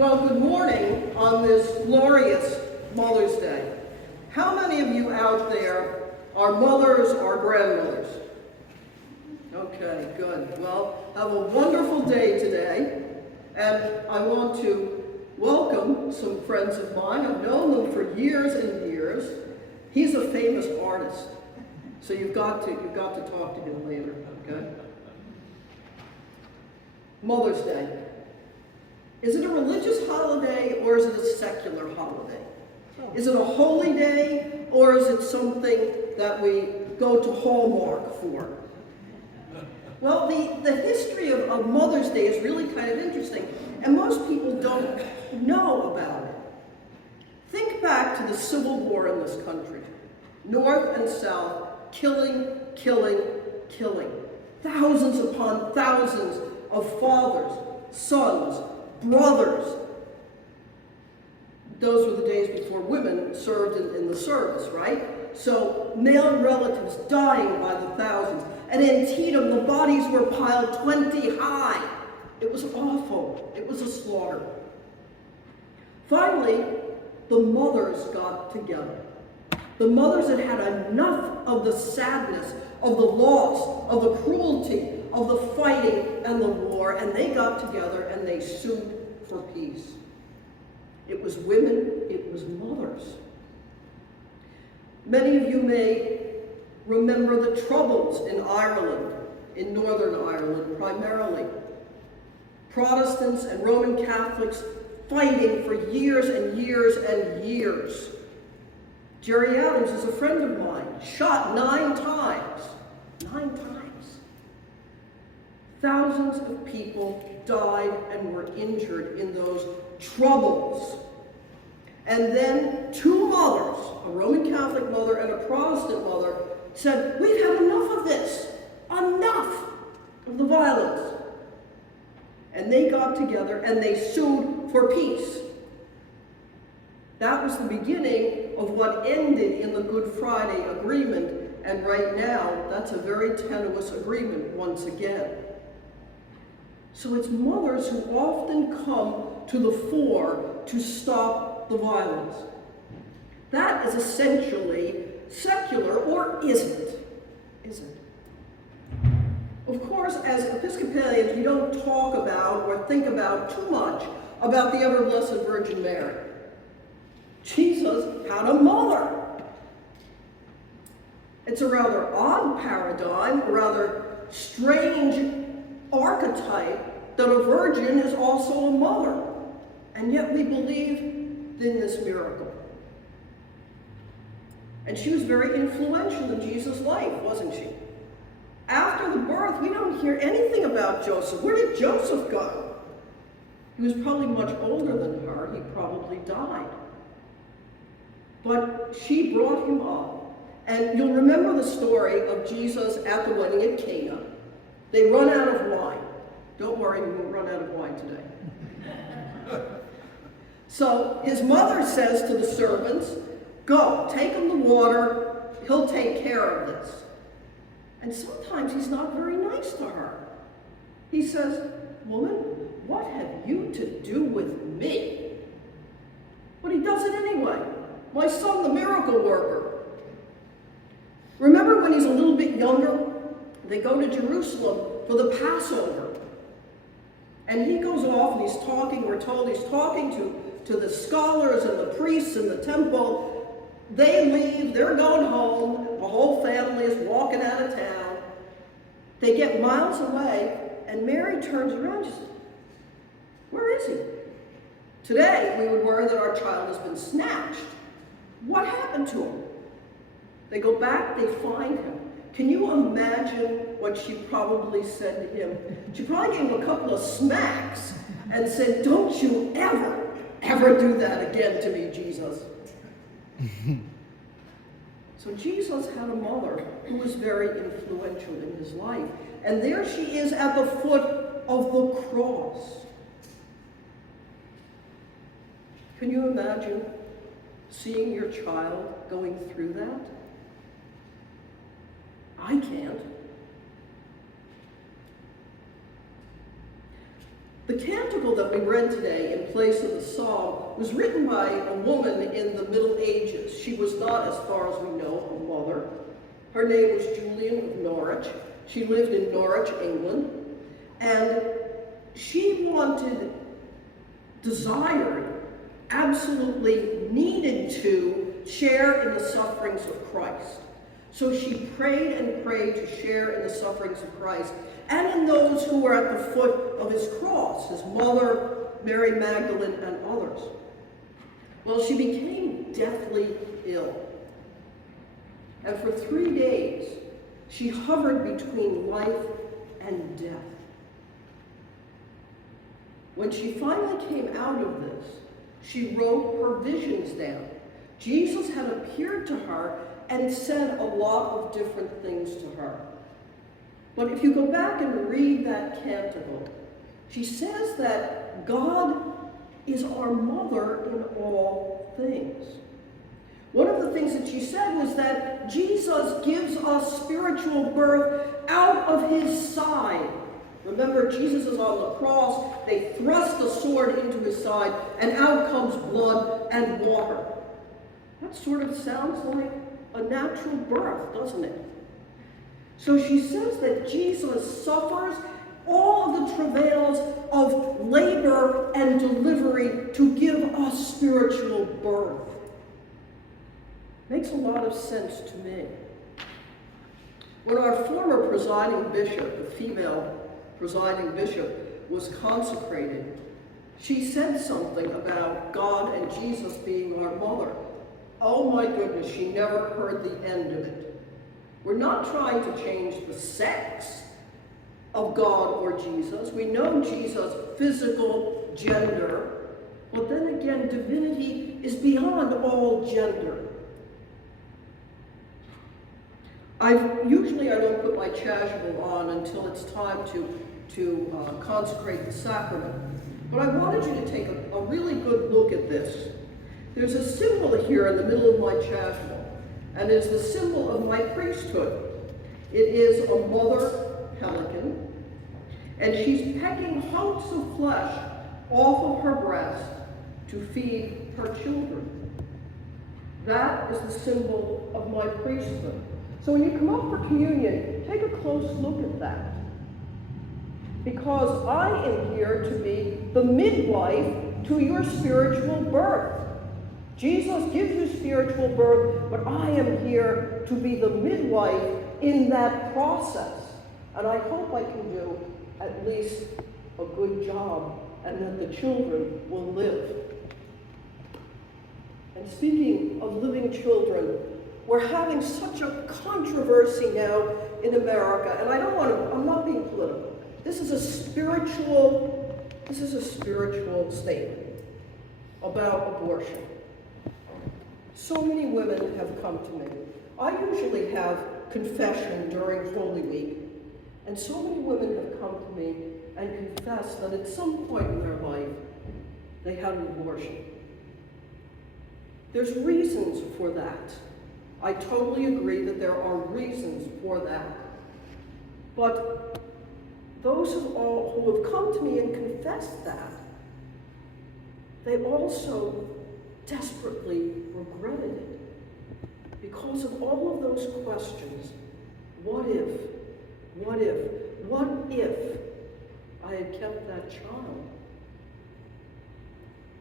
Well, good morning on this glorious Mother's Day. How many of you out there are mothers or grandmothers? Okay, good. Well, have a wonderful day today. And I want to welcome some friends of mine. I've known them for years and years. He's a famous artist, so you've got to talk to him later, okay? Mother's Day. Is it a religious holiday or is it a secular holiday? Is it a holy day or is it something that we go to Hallmark for? Well, the history of Mother's Day is really kind of interesting, and most people don't know about it. Think back to the Civil War in this country. North and South, killing, killing, killing. Thousands upon thousands of fathers, sons, brothers. Those were the days before women served in the service, right? So male relatives dying by the thousands. And in Antietam, the bodies were piled 20 high. It was awful. It was a slaughter. Finally, the mothers got together. The mothers had had enough of the sadness, of the loss, of the cruelty, of the fighting and the war, and they got together and they sued for peace. It was women, it was mothers. Many of you may remember the Troubles in Ireland, in Northern Ireland primarily. Protestants and Roman Catholics fighting for years and years and years. Jerry Adams is a friend of mine, shot 9 times. 9 times. Thousands of people died and were injured in those troubles. And then 2 mothers, a Roman Catholic mother and a Protestant mother, said, we've had enough of this, enough of the violence. And they got together and they sued for peace. That was the beginning of what ended in the Good Friday Agreement, and right now, that's a very tenuous agreement once again. So it's mothers who often come to the fore to stop the violence. That is essentially secular, or isn't it? Is it? Of course, as Episcopalians, we don't talk about or think about too much about the ever-blessed Virgin Mary. Jesus had a mother. It's a rather odd paradigm, a rather strange archetype that a virgin is also a mother. And yet we believe in this miracle. And she was very influential in Jesus' life, wasn't she? After the birth, we don't hear anything about Joseph. Where did Joseph go? He was probably much older than her. He probably died. But she brought him up. And you'll remember the story of Jesus at the wedding at Cana. They run out of wine. Don't worry, we won't run out of wine today. So his mother says to the servants, go, take him the water, he'll take care of this. And sometimes he's not very nice to her. He says, woman, what have you to do with me? But he does it anyway. My son, the miracle worker. Remember when he's a little bit younger, they go to Jerusalem for the Passover. And he goes off and he's talking, we're told he's talking to the scholars and the priests in the temple. They leave, they're going home, the whole family is walking out of town. They get miles away, and Mary turns around and says, where is he? Today, we would worry that our child has been snatched. What happened to him? They go back, they find him. Can you imagine what she probably said to him? She probably gave him a couple of smacks and said, don't you ever do that again to me, Jesus. So Jesus had a mother who was very influential in his life. And there she is at the foot of the cross. Can you imagine seeing your child going through that? I can't. The canticle that we read today in place of the psalm was written by a woman in the Middle Ages. She was not, as far as we know, a mother. Her name was Julian of Norwich. She lived in Norwich, England. And she wanted, desired, absolutely needed to share in the sufferings of Christ. So she prayed and prayed to share in the sufferings of Christ and in those who were at the foot of his cross, his mother, Mary Magdalene, and others. Well, she became deathly ill. And for 3 days, she hovered between life and death. When she finally came out of this, she wrote her visions down. Jesus had appeared to her and said a lot of different things to her. But if you go back and read that canticle, she says that God is our mother in all things. One of the things that she said was that Jesus gives us spiritual birth out of his side. Remember, Jesus is on the cross. They thrust a sword into his side, and out comes blood and water. That sort of sounds like a natural birth, doesn't it? So she says that Jesus suffers all of the travails of labor and delivery to give us spiritual birth. Makes a lot of sense to me. When our former presiding bishop, the female presiding bishop, was consecrated, she said something about God and Jesus being our mother. Oh my goodness, she never heard the end of it. We're not trying to change the sex of God or Jesus. We know Jesus' physical gender, but then again, divinity is beyond all gender. Usually I don't put my chasuble on until it's time to consecrate the sacrament. But I wanted you to take a really good look at this. There's a symbol here in the middle of my chasuble, and it's the symbol of my priesthood. It is a mother pelican, and she's pecking hunks of flesh off of her breast to feed her children. That is the symbol of my priesthood. So when you come up for communion, take a close look at that. Because I am here to be the midwife to your spiritual birth. Jesus gives you spiritual birth, but I am here to be the midwife in that process. And I hope I can do at least a good job and that the children will live. And speaking of living children, we're having such a controversy now in America, and I'm not being political. This is a spiritual statement about abortion. So many women have come to me. I usually have confession during Holy Week, and so many women have come to me and confessed that at some point in their life, they had an abortion. There's reasons for that. I totally agree that there are reasons for that. But those who have come to me and confessed that, they also desperately regretted it because of all of those questions. What if? What if? What if I had kept that child?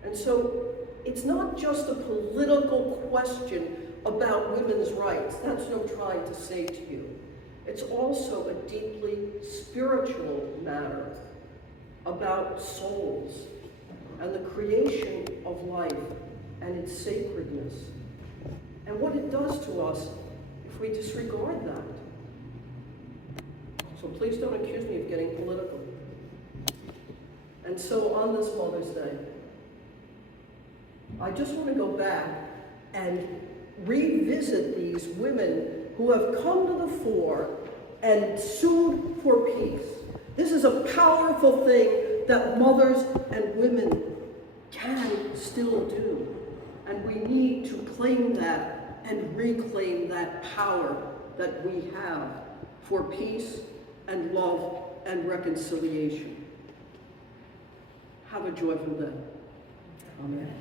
And so it's not just a political question about women's rights. That's what I'm trying to say to you. It's also a deeply spiritual matter about souls and the creation of life and its sacredness, and what it does to us if we disregard that. So please don't accuse me of getting political. And so on this Mother's Day, I just want to go back and revisit these women who have come to the fore and sued for peace. This is a powerful thing that mothers and women can still do. And we need to claim that and reclaim that power that we have for peace and love and reconciliation. Have a joyful day. Amen.